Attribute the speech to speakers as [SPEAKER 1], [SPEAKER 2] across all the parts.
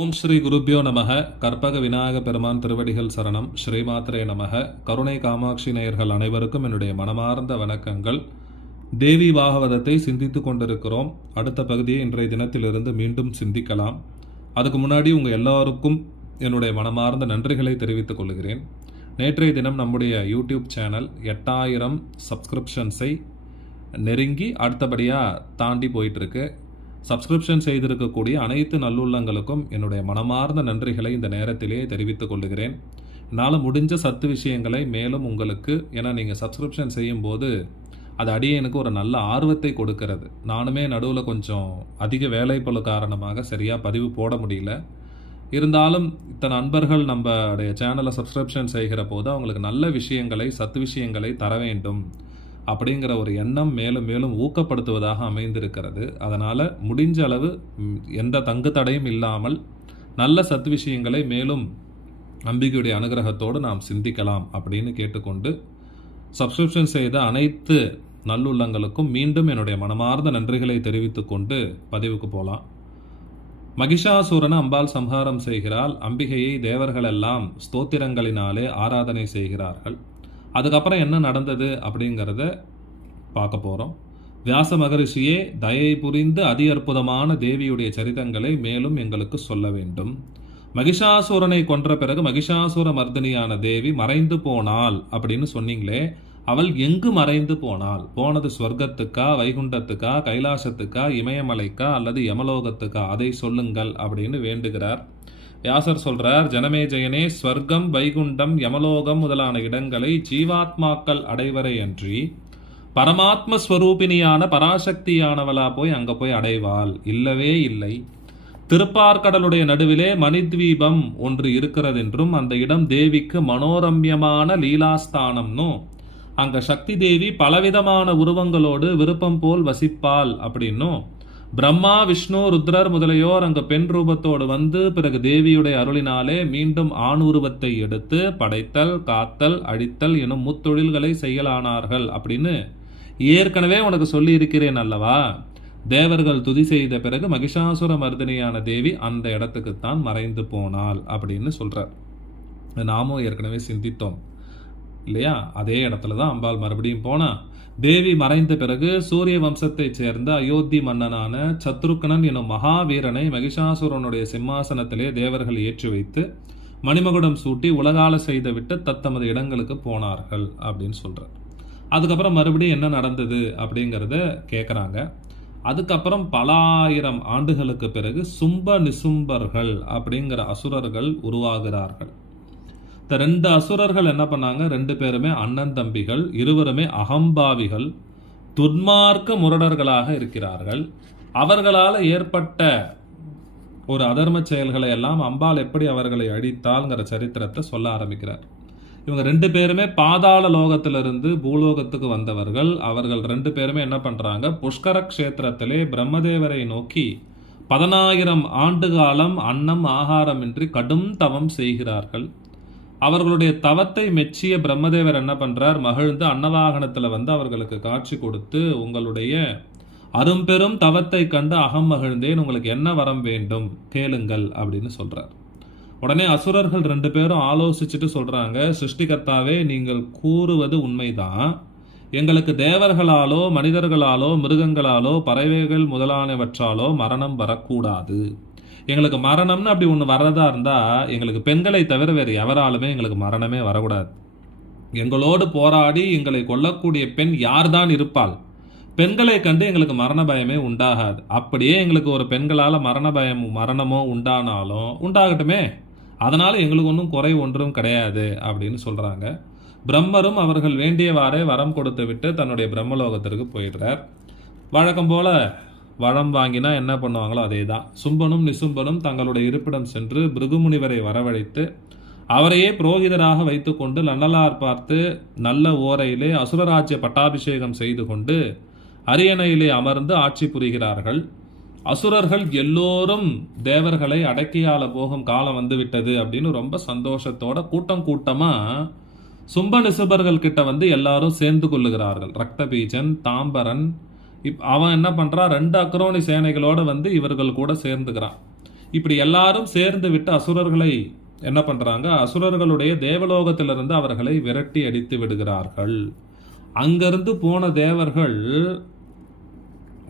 [SPEAKER 1] ஓம் ஸ்ரீ குருப்பியோ நமக. கற்பக விநாயக பெருமான் திருவடிகள் சரணம். ஸ்ரீமாத்திரே நமக. கருணை காமாட்சி நேயர்கள் அனைவருக்கும் என்னுடைய மனமார்ந்த வணக்கங்கள். தேவி பாகவதத்தை சிந்தித்து கொண்டிருக்கிறோம். அடுத்த பகுதியை இன்றைய தினத்திலிருந்து மீண்டும் சிந்திக்கலாம். அதுக்கு முன்னாடி உங்கள் எல்லாருக்கும் என்னுடைய மனமார்ந்த நன்றிகளை தெரிவித்துக் கொள்கிறேன். நேற்றைய தினம் நம்முடைய யூடியூப் சேனல் எட்டாயிரம் சப்ஸ்கிரிப்ஷன்ஸை நெருங்கி அடுத்தபடியாக தாண்டி போயிட்டுருக்கு சப்ஸ்கிரிப்ஷன் செய்திருக்கக்கூடிய அனைத்து நல்லுள்ளங்களுக்கும் என்னுடைய மனமார்ந்த நன்றிகளை இந்த நேரத்திலே தெரிவித்துக் கொள்கிறேன் என்னால் முடிஞ்ச சத்து விஷயங்களை மேலும் உங்களுக்கு ஏன்னா நீங்கள் சப்ஸ்கிரிப்ஷன் செய்யும்போது அது அடியேனுக்கு ஒரு நல்ல ஆர்வத்தை கொடுக்கிறது. நானுமே நடுவில் கொஞ்சம் அதிக வேலைப்பழு காரணமாக சரியாக பதிவு போட முடியல. இருந்தாலும் இத்தனை நண்பர்கள் நம்மளுடைய சேனலை சப்ஸ்கிரிப்ஷன் செய்கிற போது அவங்களுக்கு நல்ல விஷயங்களை சத்து விஷயங்களை தர வேண்டும். அப்படிங்கிற ஒரு எண்ணம் மேலும் மேலும் ஊக்கப்படுத்துவதாக அமைந்திருக்கிறது. அதனால் முடிஞ்ச அளவு எந்த தங்கு தடையும் இல்லாமல் நல்ல சத் விஷயங்களை மேலும் அம்பிகையுடைய அனுகிரகத்தோடு நாம் சிந்திக்கலாம் அப்படின்னு கேட்டுக்கொண்டு சப்ஸ்கிரிப்ஷன் செய்த அனைத்து நல்லுள்ளங்களுக்கும் மீண்டும் என்னுடைய மனமார்ந்த நன்றிகளை தெரிவித்துக்கொண்டு பதிவுக்கு போகலாம் மகிஷாசூரனை அம்பாள் சம்ஹாரம் செய்கிறாள். அம்பிகையை தேவர்கள் எல்லாம் ஸ்தோத்திரங்களினாலே ஆராதனை செய்கிறார்கள். அதுக்கப்புறம் என்ன நடந்தது அப்படிங்கிறத பார்க்க போகிறோம் வியாச மகரிஷியே தயை புரிந்து அதி அற்புதமான தேவியுடைய சரிதங்களை மேலும் எங்களுக்கு சொல்ல வேண்டும். மகிஷாசூரனை கொன்ற பிறகு மகிஷாசூர மர்தினியான தேவி மறைந்து போனாள் அப்படின்னு சொன்னீங்களே அவள் எங்கு மறைந்து போனாள்? போனது ஸ்வர்க்கத்துக்கா வைகுண்டத்துக்கா கைலாசத்துக்கா இமயமலைக்கா அல்லது யமலோகத்துக்கா? அதை சொல்லுங்கள் அப்படின்னு வேண்டுகிறார். வியாசர் சொல்றார் ஜனமேஜயனே ஸ்வர்க்கம் வைகுண்டம் யமலோகம் முதலான இடங்களை ஜீவாத்மாக்கள் அடைவரை அன்றி பரமாத்ம ஸ்வரூபினியான பராசக்தியானவளா போய் அங்க போய் அடைவாள். இல்லவே இல்லை. திருப்பார்கடலுடைய நடுவிலே மணித்வீபம் ஒன்று இருக்கிறதென்றும் அந்த இடம் தேவிக்கு மனோரம்யமான லீலாஸ்தானம்னும் அங்க சக்தி தேவி பலவிதமான உருவங்களோடு விருப்பம் போல் வசிப்பாள் அப்படின்னும். பிரம்மா விஷ்ணு ருத்ரர் முதலியோர் அங்கு பெண் ரூபத்தோடு வந்து பிறகு தேவியுடைய அருளினாலே மீண்டும் ஆண் உருவத்தை எடுத்து படைத்தல் காத்தல் அழித்தல் எனும் முத்தொழில்களை செய்யலானார்கள் அப்படின்னு ஏற்கனவே உனக்கு சொல்லி இருக்கிறேன் அல்லவா? தேவர்கள் துதி செய்த பிறகு மகிஷாசுர மர்தினியான தேவி அந்த இடத்துக்குத்தான் மறைந்து போனாள் அப்படின்னு சொல்றார். நாமும் ஏற்கனவே சிந்தித்தோம். இல்லையா? அதே இடத்துல தான் அம்பாள் மறுபடியும் போனா. தேவி மறைந்த பிறகு சூரிய வம்சத்தைச் சேர்ந்த அயோத்தி மன்னனான சத்ருக்கனன் எனும் மகாவீரனை மகிஷாசுரனுடைய சிம்மாசனத்திலே தேவர்கள் ஏற்றி வைத்து மணிமகுடம் சூட்டி உலகால செய்துவிட்டு தத்தமது இடங்களுக்கு போனார்கள் அப்படின்னு சொல்றார். அதுக்கப்புறம் மறுபடியும் என்ன நடந்தது அப்படிங்கிறத கேட்குறாங்க அதுக்கப்புறம் பல ஆயிரம் ஆண்டுகளுக்கு பிறகு சும்ப நிசும்பர்கள் அப்படிங்கிற அசுரர்கள் உருவாகிறார்கள். இந்த ரெண்டு அசுரர்கள் என்ன பண்ணாங்க? ரெண்டு பேருமே அண்ணன் தம்பிகள் இருவருமே அகம்பாவிகள் துன்மார்க்க முரடர்களாக இருக்கிறார்கள். அவர்களால் ஏற்பட்ட ஒரு அதர்ம செயல்களை எல்லாம் அம்பாள் எப்படி அவர்களை அழித்தாள்ங்கிற சரித்திரத்தை சொல்ல ஆரம்பிக்கிறார். இவங்க ரெண்டு பேருமே பாதாள லோகத்திலிருந்து பூலோகத்துக்கு வந்தவர்கள். அவர்கள் ரெண்டு பேருமே என்ன பண்ணுறாங்க புஷ்கர க்ஷேத்திரத்திலே பிரம்மதேவரை நோக்கி பதினாயிரம் ஆண்டு காலம் அன்னம் ஆகாரமின்றி கடும் தவம் செய்கிறார்கள். அவர்களுடைய தவத்தை மெச்சிய பிரம்மதேவர் என்ன பண்றார்? மகிழ்ந்து அன்னவாகனத்துல வந்து அவர்களுக்கு காட்சி கொடுத்து உங்களுடைய அரும்பெரும் தவத்தை கண்டு அகம் மகிழ்ந்தேன் உங்களுக்கு என்ன வரம் வேண்டும்? கேளுங்கள் அப்படின்னு சொல்றார். உடனே அசுரர்கள் ரெண்டு பேரும் ஆலோசிச்சுட்டு சொல்றாங்க சிருஷ்டிகர்த்தாவே நீங்கள் கூறுவது உண்மைதான். எங்களுக்கு தேவர்களாலோ மனிதர்களாலோ மிருகங்களாலோ பறவைகள் முதலானவற்றாலோ மரணம் வரக்கூடாது. எங்களுக்கு மரணம்னு அப்படி ஒன்று வரதா இருந்தால் எங்களுக்கு பெண்களை தவிர வேறு எவராலுமே எங்களுக்கு மரணமே வரக்கூடாது. எங்களோடு போராடி எங்களை கொல்லக்கூடிய பெண் யார்தான் இருப்பாள்? பெண்களை கண்டு எங்களுக்கு மரண பயமே உண்டாகாது. அப்படியே எங்களுக்கு ஒரு பெண்களால் மரண பயம் மரணமோ உண்டானாலும் உண்டாகட்டுமே. அதனால் எங்களுக்கு ஒன்றும் குறை ஒன்றும் கிடையாது அப்படின்னு சொல்கிறாங்க பிரம்மரும் அவர்கள் வேண்டியவாறே வரம் கொடுத்து விட்டு தன்னுடைய பிரம்மலோகத்திற்கு போயிடுறார். வழக்கம் போல வளம் வாங்கினா என்ன பண்ணுவாங்களோ அதே தான் சும்பனும் நிசும்பனும் தங்களுடைய இருப்பிடம் சென்று பிருகுமுனிவரை வரவழைத்து அவரையே புரோகிதராக வைத்துக்கொண்டு நன்னலார் பார்த்து நல்ல ஓரையிலே அசுரராஜ்ய பட்டாபிஷேகம் செய்து கொண்டு அரியணையிலே அமர்ந்து ஆட்சி புரிகிறார்கள். அசுரர்கள் எல்லோரும் தேவர்களை அடக்கியால போகும் காலம் வந்துவிட்டது அப்படின்னு ரொம்ப சந்தோஷத்தோட கூட்டம் கூட்டமாக சும்ப நிசுபர்கள் கிட்ட வந்து எல்லாரும் சேர்ந்து கொள்ளுகிறார்கள். ரக்தபீஜன் தாம்பரன் இப் அவன் என்ன பண்ணுறான் ரெண்டு அக்ரோனி சேனைகளோடு வந்து இவர்கள் கூட சேர்ந்துக்கிறான். இப்படி எல்லாரும் சேர்ந்து விட்டு அசுரர்களை என்ன பண்ணுறாங்க அசுரர்களுடைய தேவலோகத்திலிருந்து அவர்களை விரட்டி அடித்து விடுகிறார்கள். அங்கிருந்து போன தேவர்கள்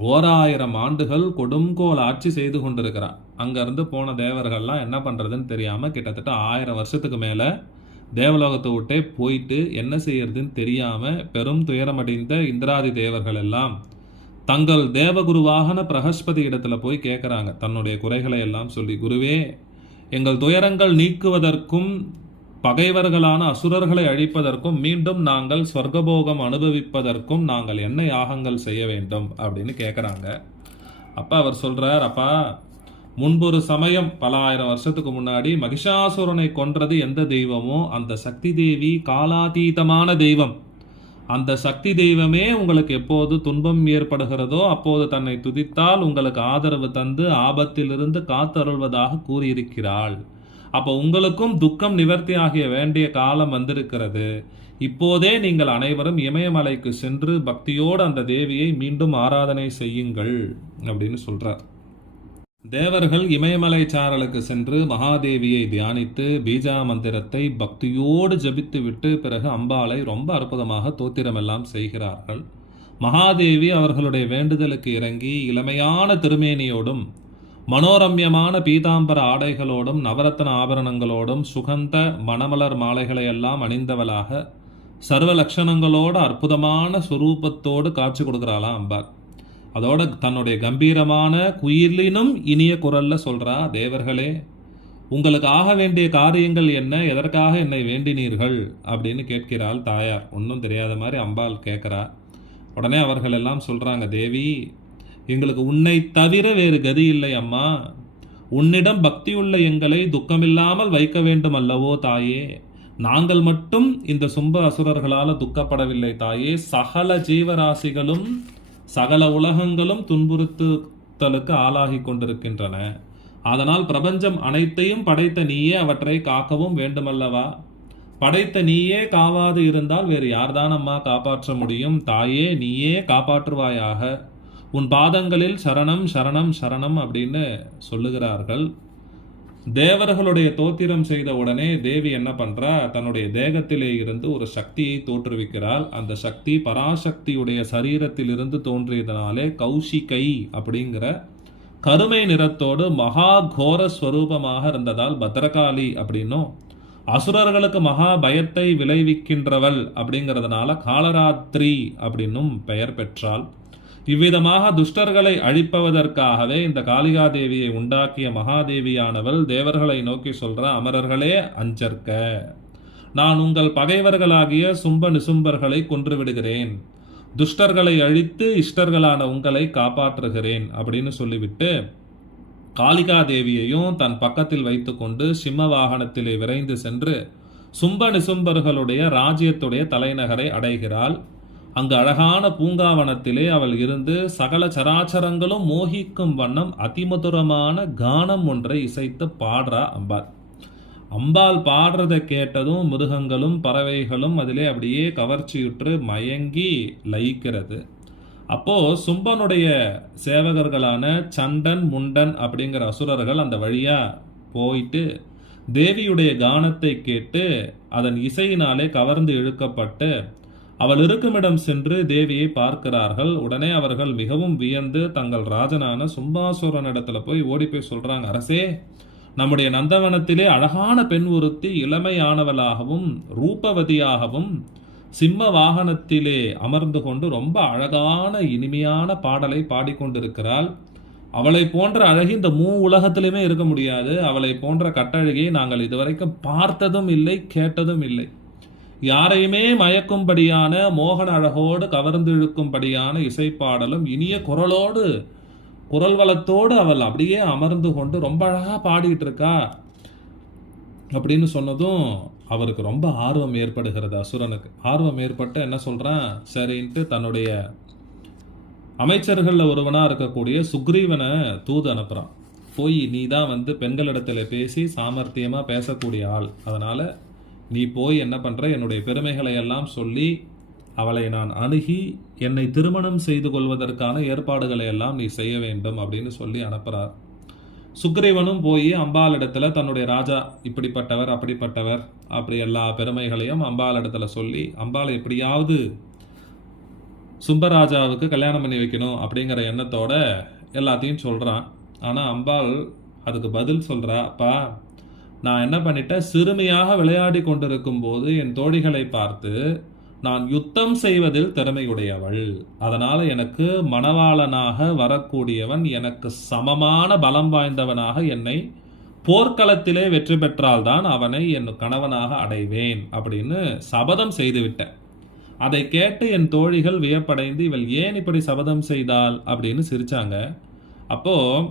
[SPEAKER 1] ஓராயிரம் ஆண்டுகள் கொடுங்கோல் ஆட்சி செய்து கொண்டிருக்கிறார். அங்கேருந்து போன தேவர்கள்லாம் என்ன பண்ணுறதுன்னு தெரியாமல் கிட்டத்தட்ட ஆயிரம் வருஷத்துக்கு மேலே தேவலோகத்தை விட்டே போயிட்டு என்ன செய்யறதுன்னு தெரியாமல் பெரும் துயரமடைந்த இந்திராதி தேவர்கள் எல்லாம் தங்கள் தேவகுருவாகன பிரகஸ்பதி இடத்துல போய் கேட்குறாங்க தன்னுடைய குறைகளை எல்லாம் சொல்லி குருவே எங்கள் துயரங்கள் நீக்குவதற்கும் பகைவர்களான அசுரர்களை அழிப்பதற்கும் மீண்டும் நாங்கள் சொர்க்கபோகம் அனுபவிப்பதற்கும் நாங்கள் என்ன யாகங்கள் செய்ய வேண்டும்? அப்படின்னு கேட்குறாங்க அப்பா அவர் சொல்கிறார் அப்பா முன்பொரு சமயம் பல ஆயிரம் வருஷத்துக்கு முன்னாடி மகிஷாசுரனை கொன்றது எந்த தெய்வமோ அந்த சக்தி தேவி காலாதீதமான தெய்வம். அந்த சக்தி தெய்வமே உங்களுக்கு எப்போது துன்பம் ஏற்படுகிறதோ அப்போது தன்னை துதித்தால் உங்களுக்கு ஆதரவு தந்து ஆபத்திலிருந்து காத்தருள்வதாக கூறியிருக்கிறாள். அப்போ உங்களுக்கும் துக்கம் நிவர்த்தி ஆகிய வேண்டிய காலம் வந்திருக்கிறது. இப்போதே நீங்கள் அனைவரும் இமயமலைக்கு சென்று பக்தியோடு அந்த தேவியை மீண்டும் ஆராதனை செய்யுங்கள் அப்படின்னு சொல்கிறார் தேவர்கள் இமயமலை சாரலுக்கு சென்று மகாதேவியை தியானித்து பீஜா மந்திரத்தை பக்தியோடு ஜபித்து விட்டு பிறகு அம்பாளை ரொம்ப அற்புதமாக தோத்திரமெல்லாம் செய்கிறார்கள். மகாதேவி அவர்களுடைய வேண்டுதலுக்கு இறங்கி இளமையான திருமேனியோடும் மனோரம்யமான பீதாம்பர ஆடைகளோடும் நவரத்ன ஆபரணங்களோடும் சுகந்த மணமலர் மாலைகளை எல்லாம் அணிந்தவளாக சர்வ லட்சணங்களோடு அற்புதமான சுரூபத்தோடு காட்சி கொடுக்கிறாளாம் அம்பாள். அதோட தன்னுடைய கம்பீரமான குயிலினும் இனிய குரல்ல சொல்றா தேவர்களே உங்களுக்கு ஆக வேண்டிய காரியங்கள் என்ன? எதற்காக என்னை வேண்டினீர்கள்? அப்படின்னு கேட்கிறாள் தாயார். ஒன்றும் தெரியாத மாதிரி அம்பாள் கேட்குறா உடனே அவர்கள் எல்லாம் சொல்கிறாங்க தேவி எங்களுக்கு உன்னை தவிர வேறு கதி இல்லை அம்மா. உன்னிடம் பக்தியுள்ள எங்களை துக்கமில்லாமல் வைக்க வேண்டும் அல்லவோ தாயே. நாங்கள் மட்டும் இந்த சும்ப அசுரர்களால் துக்கப்படவில்லை தாயே. சகல ஜீவராசிகளும் சகல உலகங்களும் துன்புறுத்துதலுக்கு ஆளாகி கொண்டிருக்கின்றன. அதனால் பிரபஞ்சம் அனைத்தையும் படைத்த நீயே அவற்றை காக்கவும் வேண்டுமல்லவா? படைத்த நீயே காவாது இருந்தால் வேறு யார்தான் அம்மா காப்பாற்ற முடியும்? தாயே நீயே காப்பாற்றுவாயாக. உன் பாதங்களில் சரணம் சரணம் சரணம் அப்படின்னு சொல்லுகிறார்கள். தேவர்களுடைய தோத்திரம் செய்த உடனே தேவி என்ன பண்றா? தன்னுடைய தேகத்திலே இருந்து ஒரு சக்தியை தோற்றுவிக்கிறாள். அந்த சக்தி பராசக்தியுடைய சரீரத்தில் இருந்து தோன்றியதனாலே கௌஷிகை அப்படிங்கிற கருமை நிறத்தோடு மகா கோர ஸ்வரூபமாக இருந்ததால் பத்ரகாளி அப்படின்னும் அசுரர்களுக்கு மகா பயத்தை விளைவிக்கின்றவள் அப்படிங்கிறதுனால காலராத்திரி அப்படின்னும் பெயர் பெற்றாள். இவ்விதமாக துஷ்டர்களை அழிப்பதற்காகவே இந்த காளிகாதேவியை உண்டாக்கிய மகாதேவியானவள் தேவர்களை நோக்கி சொல்ற அமரர்களே அஞ்சற்க. நான் உங்கள் பகைவர்களாகிய சும்ப நிசும்பர்களை கொன்று விடுகிறேன் துஷ்டர்களை அழித்து இஷ்டர்களான உங்களை காப்பாற்றுகிறேன் அப்படின்னு சொல்லிவிட்டு காளிகா தேவியையும் தன் பக்கத்தில் வைத்துக்கொண்டு சிம்ம வாகனத்திலே விரைந்து சென்று சும்ப நிசும்பர்களுடைய ராஜ்யத்துடைய தலைநகரை அடைகிறாள். அங்கு அழகான பூங்காவனத்திலே அவள் இருந்து சகல சராச்சரங்களும் மோகிக்கும் வண்ணம் அதிமதுரமான கானம் ஒன்றை இசைத்து பாடுறா அம்பாள். அம்பாள் பாடுறதை கேட்டதும் மிருகங்களும் பறவைகளும் அதிலே அப்படியே கவர்ச்சியுற்று மயங்கி லயிக்கிறது. அப்போ சும்பனுடைய சேவகர்களான சண்டன் முண்டன் அப்படிங்கிற அசுரர்கள் அந்த வழியா போயிட்டு தேவியுடைய கானத்தை கேட்டு அதன் இசையினாலே கவர்ந்து இழுக்கப்பட்டு அவள் இருக்குமிடம் சென்று தேவியை பார்க்கிறார்கள். உடனே அவர்கள் மிகவும் வியந்து தங்கள் ராஜனான சும்பாசுரனிடத்துல போய் ஓடி போய் சொல்றாங்க அரசே நம்முடைய நந்தவனத்திலே அழகான பெண் ஒருத்தி இளமையானவளாகவும் ரூபவதியாகவும் சிம்ம வாகனத்திலே அமர்ந்து கொண்டு ரொம்ப அழகான இனிமையான பாடலை பாடிக்கொண்டிருக்கிறாள். அவளை போன்ற அழகி இந்த மூ உலகத்திலுமே இருக்க முடியாது. அவளை போன்ற கட்டழகியை நாங்கள் இதுவரைக்கும் பார்த்ததும் இல்லை கேட்டதும் இல்லை. யாரையுமே மயக்கும்படியான மோகன அழகோடு கவர்ந்து இழுக்கும்படியான இசைப்பாடலும் இனிய குரலோடு குரல் வளத்தோடு அவள் அப்படியே அமர்ந்து கொண்டு ரொம்ப அழகாக பாடிட்டு இருக்கா அப்படின்னு சொன்னதும் அவருக்கு ரொம்ப ஆர்வம் ஏற்படுகிறது அசுரனுக்கு. ஆர்வம் ஏற்பட்டு என்ன சொல்கிறான் சரின்ட்டு தன்னுடைய அமைச்சர்களில் ஒருவனாக இருக்கக்கூடிய சுக்ரீவனை தூது அனுப்புகிறான் போய் நீ தான் வந்து பெண்களிடத்தில் பேசி சாமர்த்தியமாக பேசக்கூடிய ஆள். அதனால் நீ போய் என்ன பண்ற? என்னுடைய பெருமைகளை எல்லாம் சொல்லி அவளை நான் அணுகி என்னை திருமணம் செய்து கொள்வதற்கான ஏற்பாடுகளை எல்லாம் நீ செய்ய வேண்டும் அப்படின்னு சொல்லி அனுப்புறார். சுக்ரீவனும் போய் அம்பாள் இடத்துல தன்னுடைய ராஜா இப்படிப்பட்டவர் அப்படிப்பட்டவர் அப்படி எல்லா பெருமைகளையும் அம்பாள் இடத்துல சொல்லி அம்பாளை எப்படியாவது சுப்பராஜாவுக்கு கல்யாணம் பண்ணி வைக்கணும் அப்படிங்கிற எண்ணத்தோட எல்லாத்தையும் சொல்கிறான் ஆனால் அம்பாள் அதுக்கு பதில் சொல்கிறா அப்பா நான் என்ன பண்ணிட்டேன்? சிறுமியாக விளையாடி கொண்டிருக்கும் போது என் தோழிகளை பார்த்து நான் யுத்தம் செய்வதில் திறமையுடையவள். அதனால எனக்கு மணவாளனாக வரக்கூடியவன் எனக்கு சமமான பலம் வாய்ந்தவனாக என்னை போர்க்களத்திலே வெற்றி பெற்றால்தான் அவனை என் கணவனாக அடைவேன் அப்படின்னு சபதம் செய்துவிட்டேன் அதை கேட்டு என் தோழிகள் வியப்படைந்து இவள் ஏன் இப்படி சபதம் செய்தாள்? அப்படின்னு சிரிச்சாங்க. அப்போது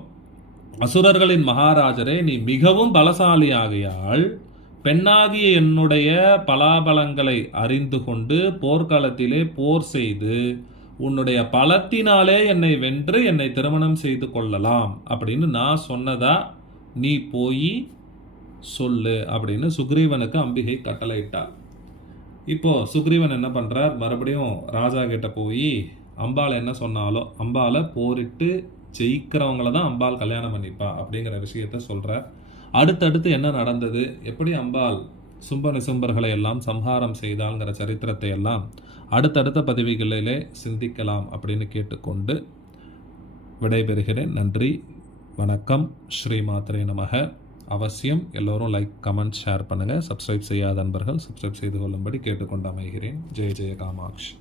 [SPEAKER 1] அசுரர்களின் மகாராஜரே நீ மிகவும் பலசாலியாகையால் பெண்ணாகிய என்னுடைய பலாபலங்களை அறிந்து கொண்டு போர்க்களத்திலே போர் செய்து உன்னுடைய பலத்தினாலே என்னை வென்று என்னை திருமணம் செய்து கொள்ளலாம் அப்படின்னு நான் சொன்னதா நீ போய் சொல்லு அப்படின்னு சுக்ரீவனுக்கு அம்பிகை கட்டளையிட்டார். இப்போ சுக்ரீவன் என்ன பண்ணுறார் மறுபடியும் ராஜா கிட்ட போய் அம்பாலை என்ன சொன்னாலோ அம்பாலை போரிட்டு ஜெயிக்கிறவங்கள தான் அம்பாள் கல்யாணம் பண்ணிப்பா அப்படிங்கிற விஷயத்த சொல்கிறார் அடுத்தடுத்து என்ன நடந்தது? எப்படி அம்பாள் சும்ப நிசும்பர்களை எல்லாம் சம்ஹாரம் செய்தாங்கிற சரித்திரத்தை எல்லாம் அடுத்தடுத்த பதவிகளிலே சிந்திக்கலாம் அப்படின்னு கேட்டுக்கொண்டு விடைபெறுகிறேன். நன்றி வணக்கம். ஸ்ரீ மாத்திரை நமக. அவசியம் எல்லோரும் லைக் கமெண்ட் ஷேர் பண்ணுங்கள் சப்ஸ்கிரைப் செய்யாத நண்பர்கள் சப்ஸ்கிரைப் செய்து கொள்ளும்படி கேட்டுக்கொண்டு அமைகிறேன். ஜெய ஜெய காமாட்சி